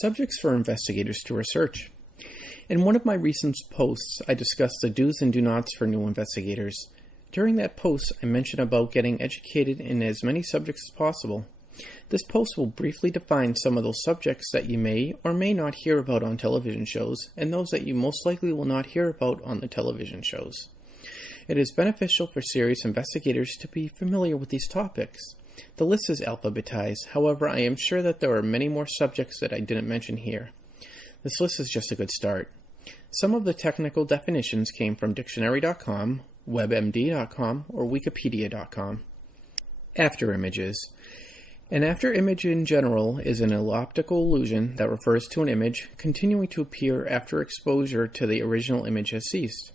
Subjects for investigators to research. In one of my recent posts, I discussed the do's and do nots for new investigators. During that post, I mentioned about getting educated in as many subjects as possible. This post will briefly define some of those subjects that you may or may not hear about on television shows, and those that you most likely will not hear about on the television shows. It is beneficial for serious investigators to be familiar with these topics. The list is alphabetized, however, I am sure that there are many more subjects that I didn't mention here. This list is just a good start. Some of the technical definitions came from dictionary.com, webmd.com, or wikipedia.com. Afterimages. An afterimage in general is an optical illusion that refers to an image continuing to appear after exposure to the original image has ceased.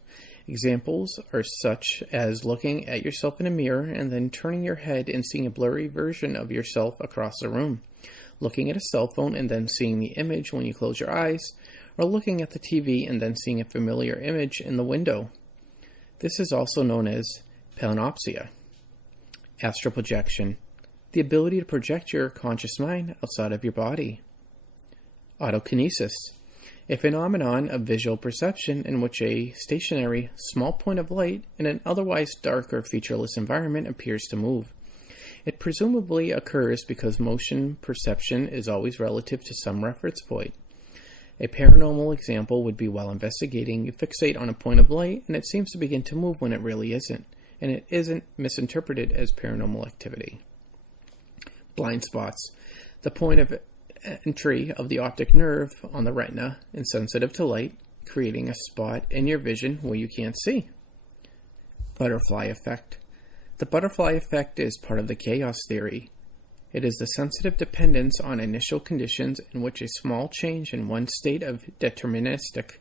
Examples are such as looking at yourself in a mirror and then turning your head and seeing a blurry version of yourself across the room, looking at a cell phone and then seeing the image when you close your eyes, or looking at the TV and then seeing a familiar image in the window. This is also known as panopsia. Astral projection. The ability to project your conscious mind outside of your body. Autokinesis. A phenomenon of visual perception in which a stationary, small point of light in an otherwise dark or featureless environment appears to move. It presumably occurs because motion perception is always relative to some reference point. A paranormal example would be while investigating, you fixate on a point of light and it seems to begin to move when it really isn't, and it isn't misinterpreted as paranormal activity. Blind spots. The point of entry of the optic nerve on the retina is sensitive to light, creating a spot in your vision where you can't see. Butterfly effect. The butterfly effect is part of the chaos theory. It is the sensitive dependence on initial conditions in which a small change in one state of deterministic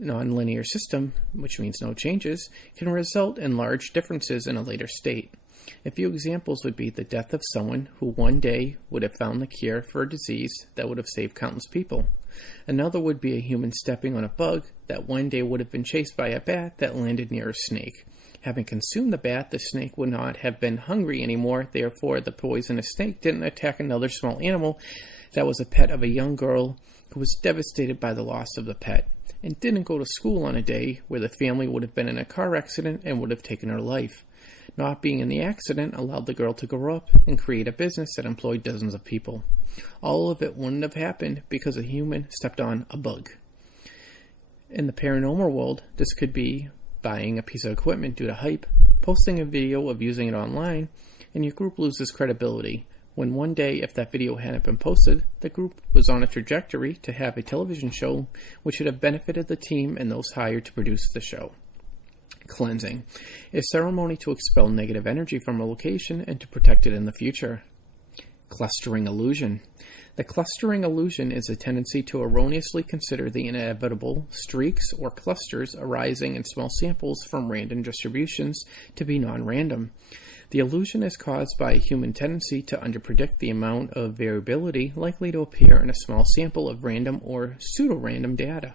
nonlinear system, which means no changes, can result in large differences in a later state. A few examples would be the death of someone who one day would have found the cure for a disease that would have saved countless people. Another would be a human stepping on a bug that one day would have been chased by a bat that landed near a snake. Having consumed the bat, the snake would not have been hungry anymore, therefore the poisonous snake didn't attack another small animal that was a pet of a young girl who was devastated by the loss of the pet, and didn't go to school on a day where the family would have been in a car accident and would have taken her life. Not being in the accident allowed the girl to grow up and create a business that employed dozens of people. All of it wouldn't have happened because a human stepped on a bug. In the paranormal world, this could be buying a piece of equipment due to hype, posting a video of using it online, and your group loses credibility, when one day, if that video hadn't been posted, the group was on a trajectory to have a television show which would have benefited the team and those hired to produce the show. Cleansing. A ceremony to expel negative energy from a location and to protect it in the future. Clustering illusion. The clustering illusion is a tendency to erroneously consider the inevitable streaks or clusters arising in small samples from random distributions to be non-random. The illusion is caused by a human tendency to underpredict the amount of variability likely to appear in a small sample of random or pseudo-random data.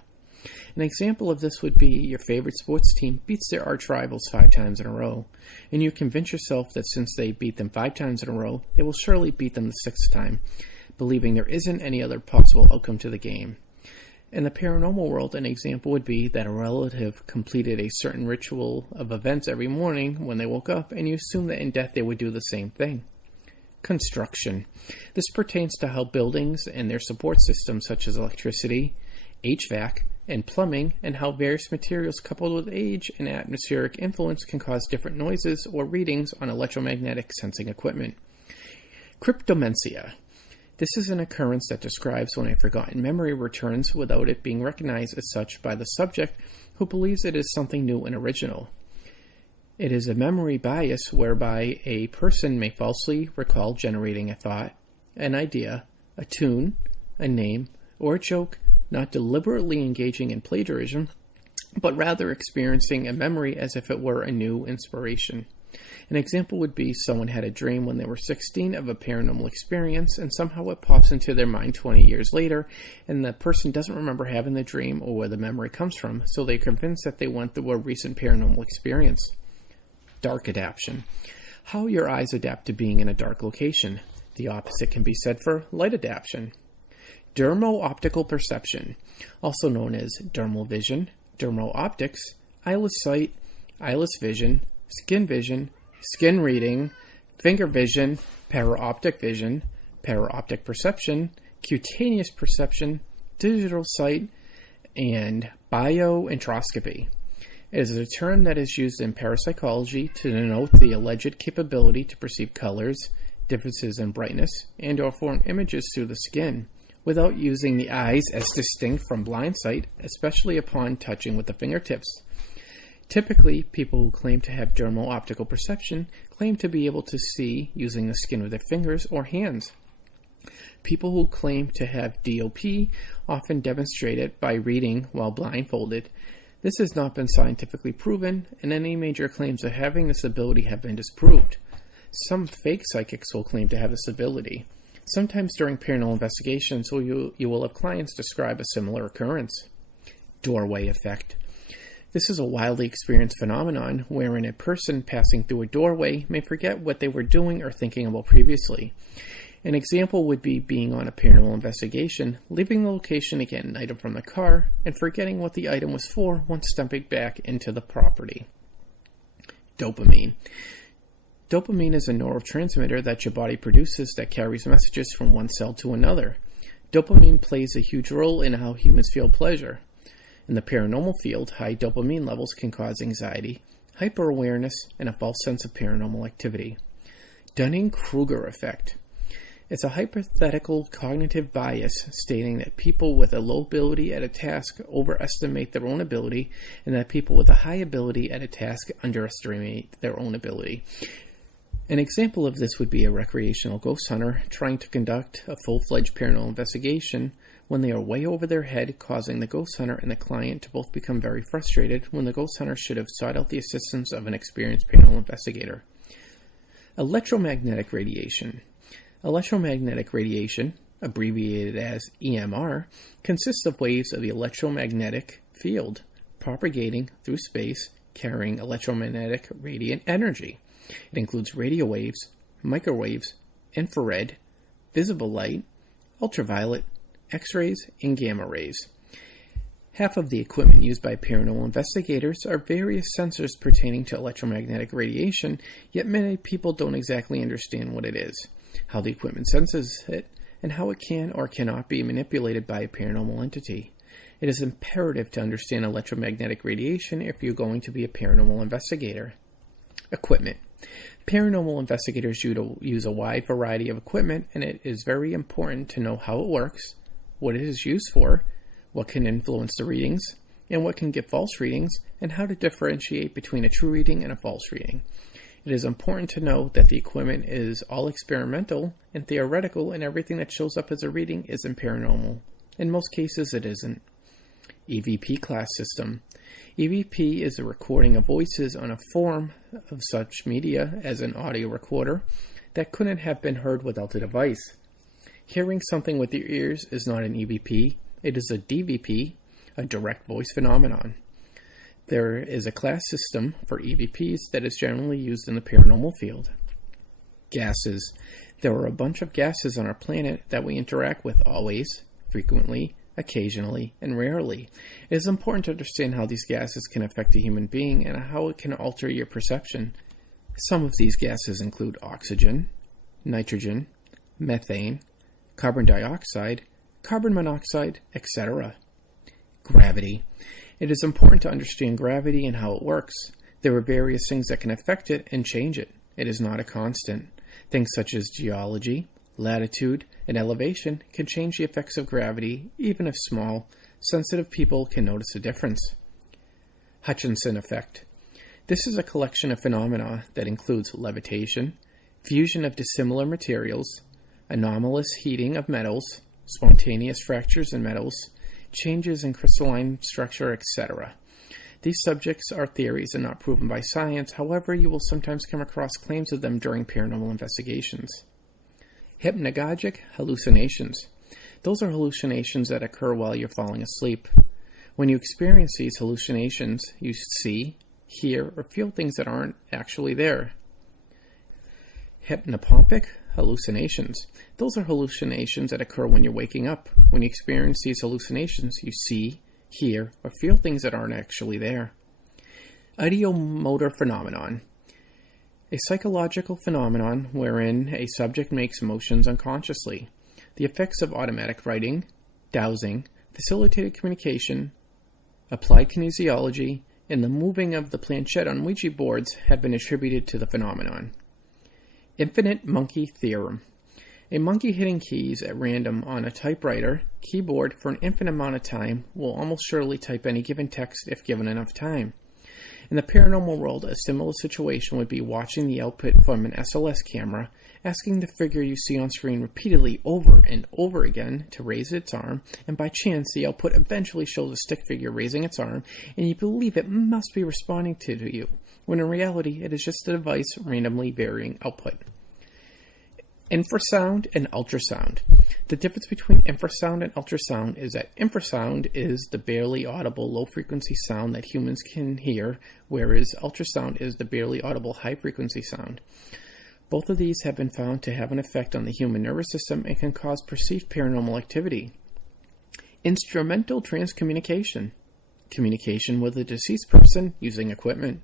An example of this would be your favorite sports team beats their arch rivals 5 times in a row, and you convince yourself that since they beat them 5 times in a row, they will surely beat them the 6th time, believing there isn't any other possible outcome to the game. In the paranormal world, an example would be that a relative completed a certain ritual of events every morning when they woke up, and you assume that in death they would do the same thing. Construction. This pertains to how buildings and their support systems such as electricity, HVAC, and plumbing, and how various materials coupled with age and atmospheric influence can cause different noises or readings on electromagnetic sensing equipment. Cryptomensia. This is an occurrence that describes when a forgotten memory returns without it being recognized as such by the subject who believes it is something new and original. It is a memory bias whereby a person may falsely recall generating a thought, an idea, a tune, a name, or a joke, not deliberately engaging in plagiarism, but rather experiencing a memory as if it were a new inspiration. An example would be someone had a dream when they were 16 of a paranormal experience, and somehow it pops into their mind 20 years later, and the person doesn't remember having the dream or where the memory comes from, so they're convinced that they went through a recent paranormal experience. Dark adaption. How your eyes adapt to being in a dark location. The opposite can be said for light adaption. Dermo-optical perception, also known as dermal vision, dermo-optics, eyeless sight, eyeless vision, skin reading, finger vision, para-optic vision, para-optic perception, cutaneous perception, digital sight, and bioentroscopy. It is a term that is used in parapsychology to denote the alleged capability to perceive colors, differences in brightness, and or form images through the skin, without using the eyes as distinct from blind sight, especially upon touching with the fingertips. Typically, people who claim to have dermo-optical perception claim to be able to see using the skin of their fingers or hands. People who claim to have DOP often demonstrate it by reading while blindfolded. This has not been scientifically proven, and any major claims of having this ability have been disproved. Some fake psychics will claim to have this ability. Sometimes during paranormal investigations, you will have clients describe a similar occurrence. Doorway effect. This is a widely experienced phenomenon wherein a person passing through a doorway may forget what they were doing or thinking about previously. An example would be being on a paranormal investigation, leaving the location to get an item from the car, and forgetting what the item was for once stepping back into the property. Dopamine. Dopamine is a neurotransmitter that your body produces that carries messages from one cell to another. Dopamine plays a huge role in how humans feel pleasure. In the paranormal field, high dopamine levels can cause anxiety, hyper-awareness, and a false sense of paranormal activity. Dunning-Kruger effect. It's a hypothetical cognitive bias stating that people with a low ability at a task overestimate their own ability, and that people with a high ability at a task underestimate their own ability. An example of this would be a recreational ghost hunter trying to conduct a full-fledged paranormal investigation when they are way over their head, causing the ghost hunter and the client to both become very frustrated when the ghost hunter should have sought out the assistance of an experienced paranormal investigator. Electromagnetic radiation. Electromagnetic radiation, abbreviated as EMR, consists of waves of the electromagnetic field propagating through space, carrying electromagnetic radiant energy. It includes radio waves, microwaves, infrared, visible light, ultraviolet, X-rays, and gamma rays. Half of the equipment used by paranormal investigators are various sensors pertaining to electromagnetic radiation, yet many people don't exactly understand what it is, how the equipment senses it, and how it can or cannot be manipulated by a paranormal entity. It is imperative to understand electromagnetic radiation if you're going to be a paranormal investigator. Equipment. Paranormal investigators use a wide variety of equipment, and it is very important to know how it works, what it is used for, what can influence the readings, and what can give false readings, and how to differentiate between a true reading and a false reading. It is important to know that the equipment is all experimental and theoretical, and everything that shows up as a reading isn't paranormal. In most cases, it isn't. EVP class system. EVP is a recording of voices on a form of such media as an audio recorder that couldn't have been heard without the device. Hearing something with your ears is not an EVP, it is a DVP, a direct voice phenomenon. There is a class system for EVPs that is generally used in the paranormal field. Gases. There are a bunch of gases on our planet that we interact with always, frequently, occasionally, and rarely. It is important to understand how these gases can affect a human being and how it can alter your perception. Some of these gases include oxygen, nitrogen, methane, carbon dioxide, carbon monoxide, etc. Gravity. It is important to understand gravity and how it works. There are various things that can affect it and change it. It is not a constant. Things such as geology, latitude, and elevation can change the effects of gravity, even if small. Sensitive people can notice a difference. Hutchinson Effect. This is a collection of phenomena that includes levitation, fusion of dissimilar materials, anomalous heating of metals, spontaneous fractures in metals, changes in crystalline structure, etc. These subjects are theories and not proven by science. However, you will sometimes come across claims of them during paranormal investigations. Hypnagogic hallucinations. Those are hallucinations that occur while you're falling asleep. When you experience these hallucinations, you see, hear, or feel things that aren't actually there. Hypnopompic hallucinations. Those are hallucinations that occur when you're waking up. When you experience these hallucinations, you see, hear, or feel things that aren't actually there. Ideomotor Phenomenon. A psychological phenomenon wherein a subject makes motions unconsciously. The effects of automatic writing, dowsing, facilitated communication, applied kinesiology, and the moving of the planchette on Ouija boards have been attributed to the phenomenon. Infinite Monkey Theorem. A monkey hitting keys at random on a typewriter keyboard for an infinite amount of time will almost surely type any given text if given enough time. In the paranormal world, a similar situation would be watching the output from an SLS camera, asking the figure you see on screen repeatedly over and over again to raise its arm, and by chance the output eventually shows a stick figure raising its arm, and you believe it must be responding to you, when in reality it is just a device randomly varying output. Infrasound and Ultrasound. The difference between infrasound and ultrasound is that infrasound is the barely audible low-frequency sound that humans can hear, whereas ultrasound is the barely audible high-frequency sound. Both of these have been found to have an effect on the human nervous system and can cause perceived paranormal activity. Instrumental transcommunication. Communication with a deceased person using equipment.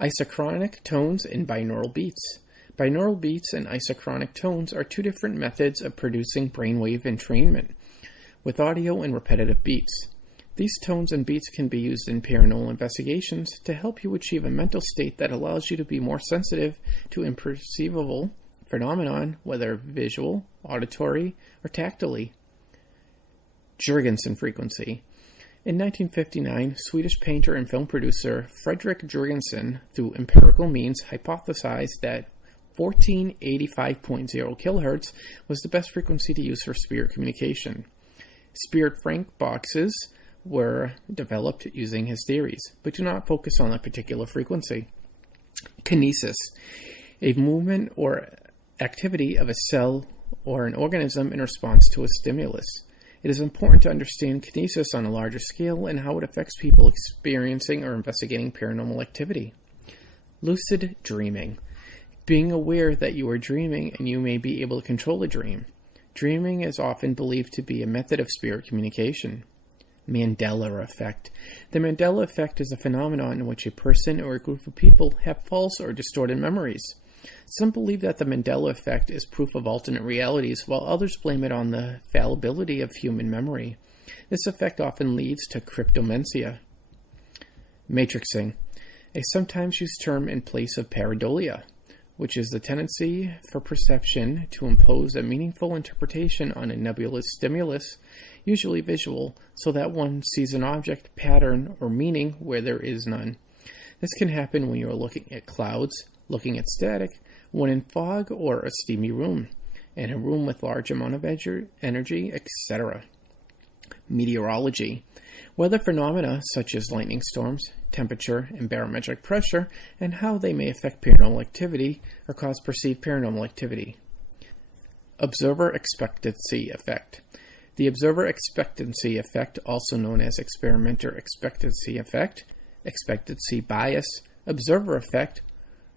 Isochronic tones and binaural beats. Binaural beats and isochronic tones are two different methods of producing brainwave entrainment with audio and repetitive beats. These tones and beats can be used in paranormal investigations to help you achieve a mental state that allows you to be more sensitive to imperceivable phenomenon, whether visual, auditory, or tactily. Jurgensen Frequency. In 1959, Swedish painter and film producer Fredrik Jurgensen, through empirical means, hypothesized that 1485.0 kHz was the best frequency to use for spirit communication. Spirit frank boxes were developed using his theories, but do not focus on a particular frequency. Kinesis, a movement or activity of a cell or an organism in response to a stimulus. It is important to understand kinesis on a larger scale and how it affects people experiencing or investigating paranormal activity. Lucid Dreaming. Being aware that you are dreaming and you may be able to control a dream. Dreaming is often believed to be a method of spirit communication. Mandela Effect. The Mandela Effect is a phenomenon in which a person or a group of people have false or distorted memories. Some believe that the Mandela Effect is proof of alternate realities, while others blame it on the fallibility of human memory. This effect often leads to cryptomensia. Matrixing. A sometimes used term in place of pareidolia, which is the tendency for perception to impose a meaningful interpretation on a nebulous stimulus, usually visual, so that one sees an object, pattern, or meaning where there is none. This can happen when you are looking at clouds, looking at static, when in fog or a steamy room, and a room with large amount of energy, etc. Meteorology. Weather phenomena such as lightning storms, temperature, and barometric pressure, and how they may affect paranormal activity or cause perceived paranormal activity. Observer Expectancy Effect. The Observer Expectancy Effect, also known as Experimenter Expectancy Effect, Expectancy Bias, Observer Effect,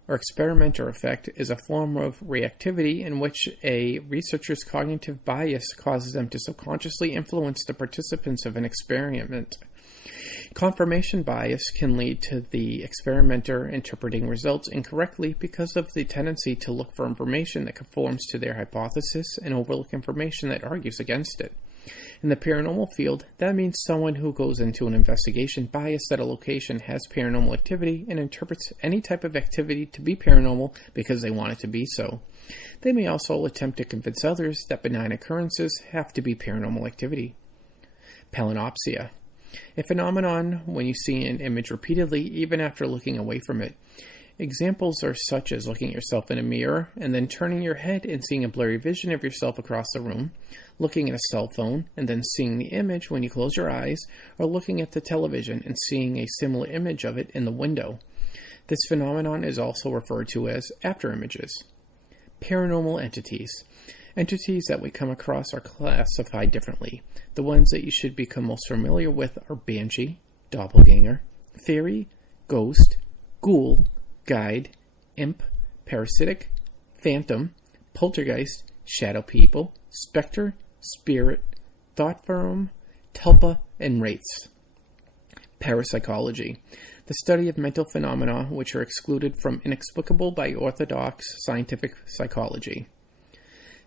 or Experimenter Effect, is a form of reactivity in which a researcher's cognitive bias causes them to subconsciously influence the participants of an experiment. Confirmation bias can lead to the experimenter interpreting results incorrectly because of the tendency to look for information that conforms to their hypothesis and overlook information that argues against it. In the paranormal field, that means someone who goes into an investigation biased that a location has paranormal activity and interprets any type of activity to be paranormal because they want it to be so. They may also attempt to convince others that benign occurrences have to be paranormal activity. Palinopsia. A phenomenon when you see an image repeatedly even after looking away from it. Examples are such as looking at yourself in a mirror and then turning your head and seeing a blurry vision of yourself across the room, looking at a cell phone and then seeing the image when you close your eyes, or looking at the television and seeing a similar image of it in the window. This phenomenon is also referred to as afterimages. Paranormal entities. Entities that we come across are classified differently. The ones that you should become most familiar with are banshee, doppelganger, fairy, ghost, ghoul, guide, imp, parasitic, phantom, poltergeist, shadow people, specter, spirit, thought form, tulpa, and wraiths. Parapsychology, the study of mental phenomena which are excluded from inexplicable by orthodox scientific psychology.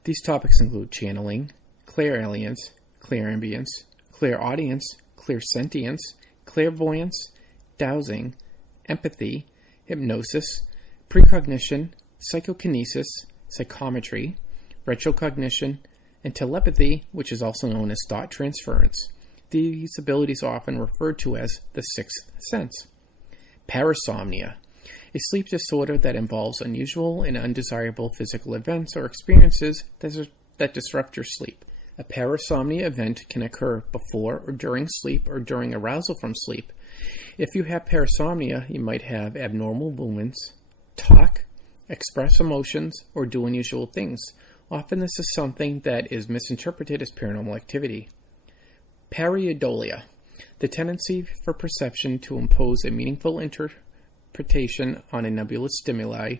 These topics include channeling, clairalience, clairambience, clairaudience, clairsentience, clairvoyance, dowsing, empathy, hypnosis, precognition, psychokinesis, psychometry, retrocognition, and telepathy, which is also known as thought transference. These abilities are often referred to as the sixth sense. Parasomnia, a sleep disorder that involves unusual and undesirable physical events or experiences that disrupt your sleep. A parasomnia event can occur before or during sleep or during arousal from sleep. If you have parasomnia, you might have abnormal movements, talk, express emotions, or do unusual things. Often this is something that is misinterpreted as paranormal activity. Pareidolia, the tendency for perception to impose a meaningful interpretation on a nebulous stimuli,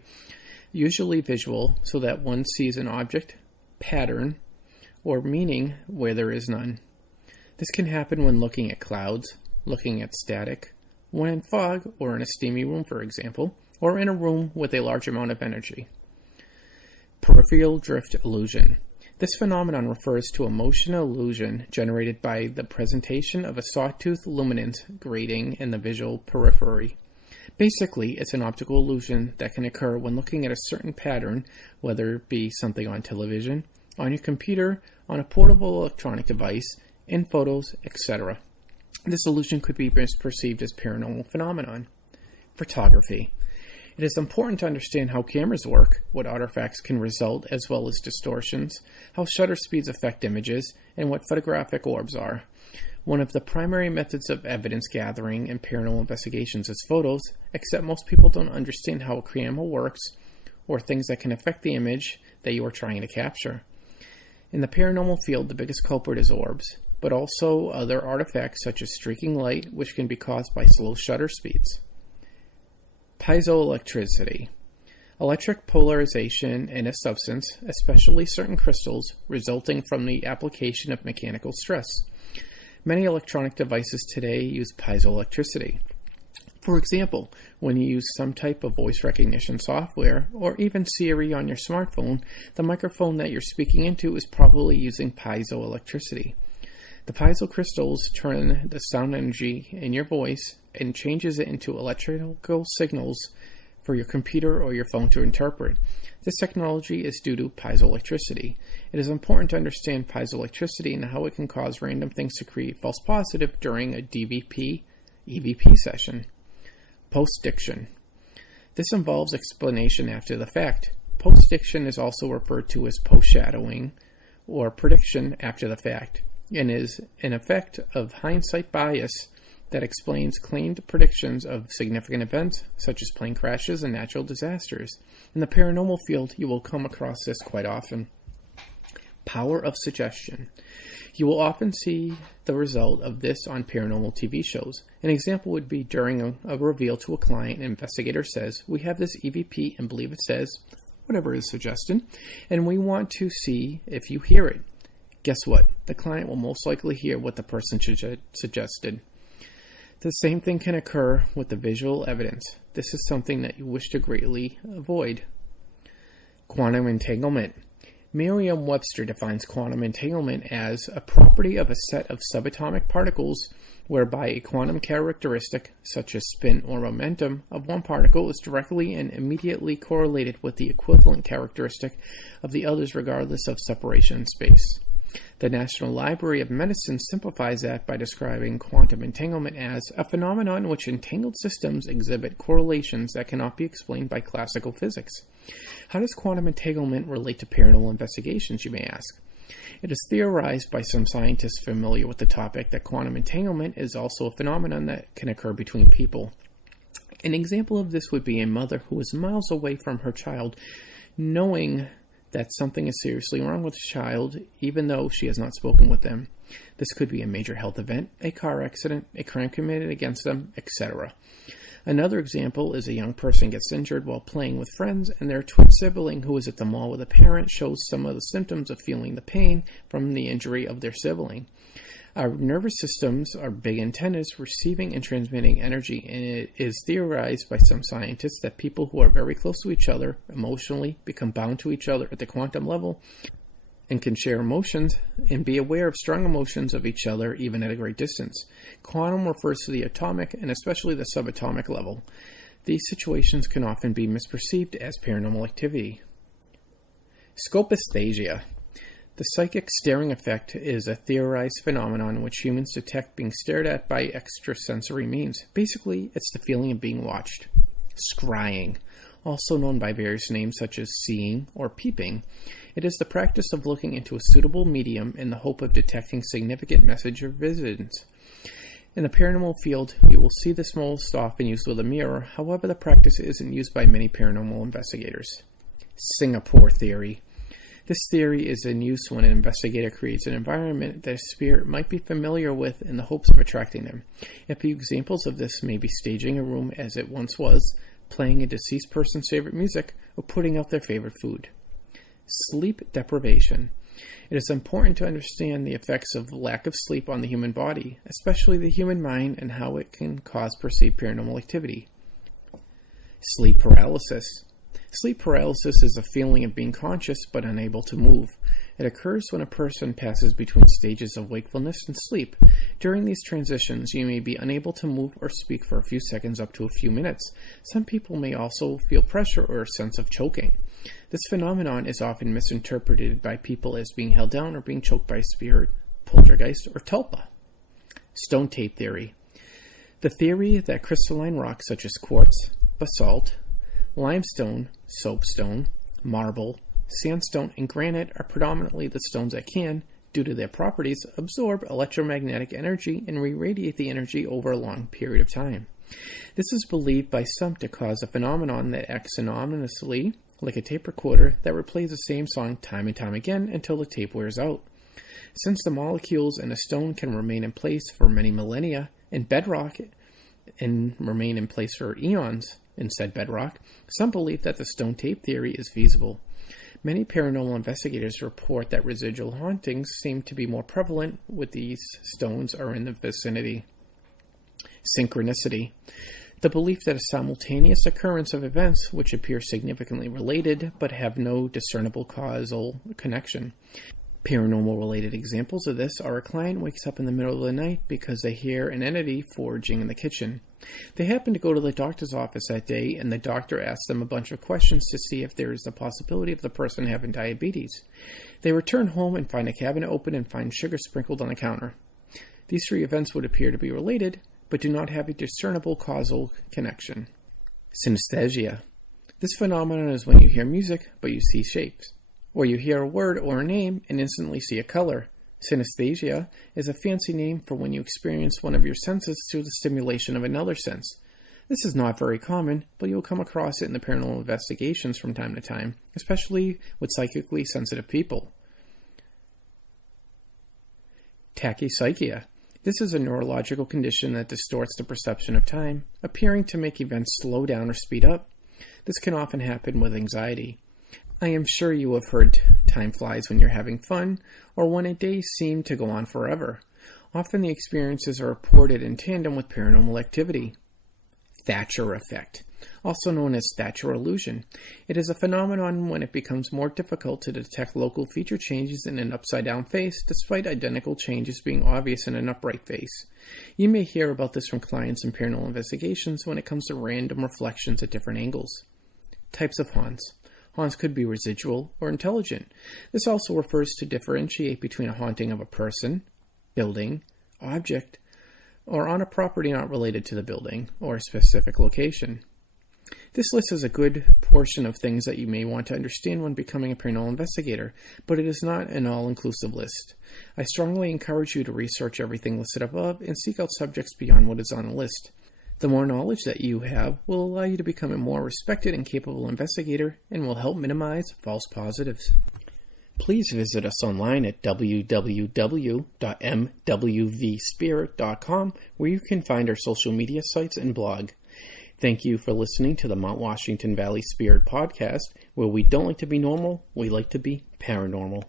usually visual, so that one sees an object, pattern, or meaning where there is none. This can happen when looking at clouds, looking at static, when in fog or in a steamy room, for example, or in a room with a large amount of energy. Peripheral drift illusion. This phenomenon refers to a motion illusion generated by the presentation of a sawtooth luminance grating in the visual periphery. Basically, it's an optical illusion that can occur when looking at a certain pattern, whether it be something on television, on your computer, on a portable electronic device, in photos, etc. This illusion could be misperceived as paranormal phenomenon. Photography. It is important to understand how cameras work, what artifacts can result, as well as distortions, how shutter speeds affect images, and what photographic orbs are. One of the primary methods of evidence gathering in paranormal investigations is photos, except most people don't understand how a camera works or things that can affect the image that you are trying to capture. In the paranormal field, the biggest culprit is orbs, but also other artifacts such as streaking light, which can be caused by slow shutter speeds. Piezoelectricity. Electric polarization in a substance, especially certain crystals, resulting from the application of mechanical stress. Many electronic devices today use piezoelectricity. For example, when you use some type of voice recognition software, or even Siri on your smartphone, the microphone that you're speaking into is probably using piezoelectricity. The piezo crystals turn the sound energy in your voice and changes it into electrical signals for your computer or your phone to interpret. This technology is due to piezoelectricity. It is important to understand piezoelectricity and how it can cause random things to create false positive during a DVP, EVP session. Postdiction. This involves explanation after the fact. Postdiction is also referred to as post-shadowing or prediction after the fact, and is an effect of hindsight bias that explains claimed predictions of significant events such as plane crashes and natural disasters. In the paranormal field, you will come across this quite often. Power of suggestion. You will often see the result of this on paranormal TV shows. An example would be during a reveal to a client, an investigator says, "We have this EVP and believe it says," whatever is suggested, "and we want to see if you hear it." Guess what? The client will most likely hear what the person suggested. The same thing can occur with the visual evidence. This is something that you wish to greatly avoid. Quantum entanglement. Merriam-Webster defines quantum entanglement as a property of a set of subatomic particles whereby a quantum characteristic, such as spin or momentum, of one particle is directly and immediately correlated with the equivalent characteristic of the others regardless of separation in space. The National Library of Medicine simplifies that by describing quantum entanglement as a phenomenon in which entangled systems exhibit correlations that cannot be explained by classical physics. How does quantum entanglement relate to paranormal investigations, you may ask? It is theorized by some scientists familiar with the topic that quantum entanglement is also a phenomenon that can occur between people. An example of this would be a mother who is miles away from her child, knowing that something is seriously wrong with the child, even though she has not spoken with them. This could be a major health event, a car accident, a crime committed against them, etc. Another example is a young person gets injured while playing with friends, and their twin sibling who is at the mall with a parent shows some of the symptoms of feeling the pain from the injury of their sibling. Our nervous systems are big antennas receiving and transmitting energy, and it is theorized by some scientists that people who are very close to each other emotionally become bound to each other at the quantum level and can share emotions and be aware of strong emotions of each other even at a great distance. Quantum refers to the atomic and especially the subatomic level. These situations can often be misperceived as paranormal activity. Synaesthesia. The psychic staring effect is a theorized phenomenon in which humans detect being stared at by extrasensory means. Basically, it's the feeling of being watched. Scrying, also known by various names such as seeing or peeping. It is the practice of looking into a suitable medium in the hope of detecting significant message or visions. In the paranormal field, you will see this most often used with a mirror. However, the practice isn't used by many paranormal investigators. Singapore theory. This theory is in use when an investigator creates an environment that a spirit might be familiar with in the hopes of attracting them. A few examples of this may be staging a room as it once was, playing a deceased person's favorite music, or putting out their favorite food. Sleep deprivation. It is important to understand the effects of lack of sleep on the human body, especially the human mind, and how it can cause perceived paranormal activity. Sleep paralysis. Sleep paralysis is a feeling of being conscious but unable to move. It occurs when a person passes between stages of wakefulness and sleep. During these transitions, you may be unable to move or speak for a few seconds up to a few minutes. Some people may also feel pressure or a sense of choking. This phenomenon is often misinterpreted by people as being held down or being choked by a spirit, poltergeist, or tulpa. Stone tape theory. The theory that crystalline rocks such as quartz, basalt, limestone, soapstone, marble, sandstone, and granite are predominantly the stones that can, due to their properties, absorb electromagnetic energy and re-radiate the energy over a long period of time. This is believed by some to cause a phenomenon that acts anonymously, like a tape recorder that replays the same song time and time again until the tape wears out. Since the molecules in a stone can remain in place for many millennia in bedrock and remain in place for eons in said bedrock, some believe that the stone tape theory is feasible. Many paranormal investigators report that residual hauntings seem to be more prevalent with these stones are in the vicinity. Synchronicity. The belief that a simultaneous occurrence of events which appear significantly related but have no discernible causal connection. Paranormal-related examples of this are a client wakes up in the middle of the night because they hear an entity foraging in the kitchen. They happen to go to the doctor's office that day, and the doctor asks them a bunch of questions to see if there is the possibility of the person having diabetes. They return home and find a cabinet open and find sugar sprinkled on the counter. These three events would appear to be related, but do not have a discernible causal connection. Synaesthesia. This phenomenon is when you hear music, but you see shapes. Or you hear a word or a name and instantly see a color. Synaesthesia is a fancy name for when you experience one of your senses through the stimulation of another sense. This is not very common, but you'll come across it in the paranormal investigations from time to time, especially with psychically sensitive people. Tachypsychia. This is a neurological condition that distorts the perception of time, appearing to make events slow down or speed up. This can often happen with anxiety. I am sure you have heard time flies when you're having fun, or when a day seemed to go on forever. Often the experiences are reported in tandem with paranormal activity. Thatcher Effect, also known as Thatcher illusion. It is a phenomenon when it becomes more difficult to detect local feature changes in an upside-down face, despite identical changes being obvious in an upright face. You may hear about this from clients in paranormal investigations when it comes to random reflections at different angles. Types of haunts. Haunts could be residual or intelligent. This also refers to differentiate between a haunting of a person, building, object, or on a property not related to the building or a specific location. This list is a good portion of things that you may want to understand when becoming a paranormal investigator, but it is not an all-inclusive list. I strongly encourage you to research everything listed above and seek out subjects beyond what is on the list. The more knowledge that you have will allow you to become a more respected and capable investigator and will help minimize false positives. Please visit us online at www.mwvspirit.com, where you can find our social media sites and blog. Thank you for listening to the Mount Washington Valley Spirit Podcast, where we don't like to be normal, we like to be paranormal.